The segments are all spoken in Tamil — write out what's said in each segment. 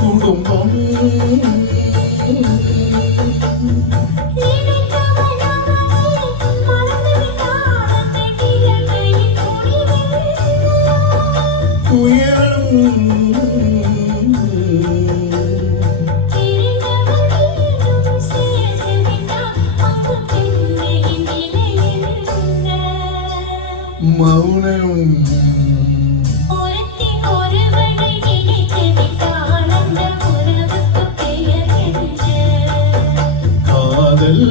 குடும்பம் மௌனம் காதல்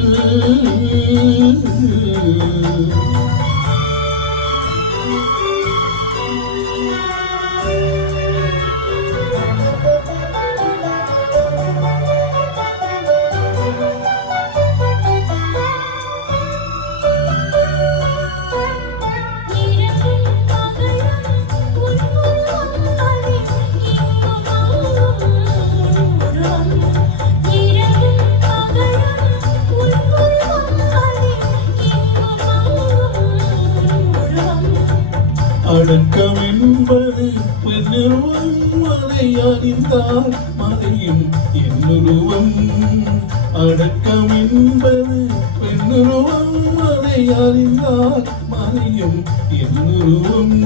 அடக்கம் என்பது பெண்ணுருவம், அதை அறிந்தால் மறையும் என்னுருவம். அடக்கம் என்பது பெண்ணுருவம், அதை அறிந்தால் மறையும் என்னுருவம்.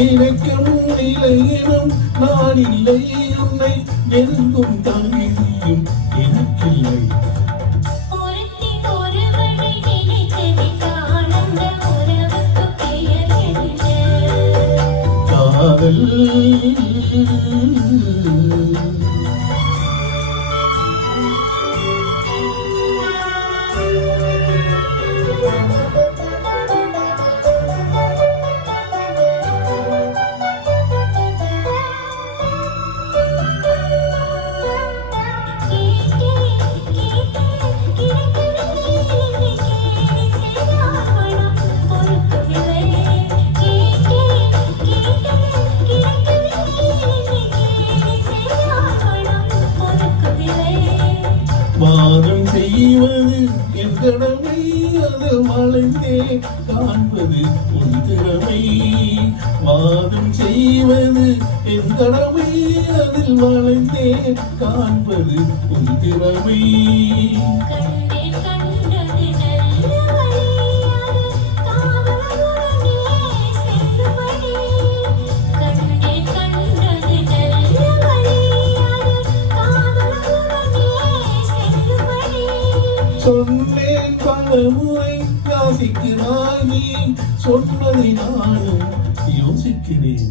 நினைக்கும் நிலையிலும் நான் இல்லை, உன்னை நெருங்கும் தகுதியும் எனக்கில்லை. காதல் வாதம் செய்வது என் கடமை, அது வளைந்தே காண்பது உன் திறமை. வாதம் செய்வது என் கடமை, அதில் வளைந்தே காண்பது உன் திறமை. சொன்னேன் பலமுறை, யாசிக்கிறாய் நீ, சொன்னதை நானும் யோசிக்கிறேன்.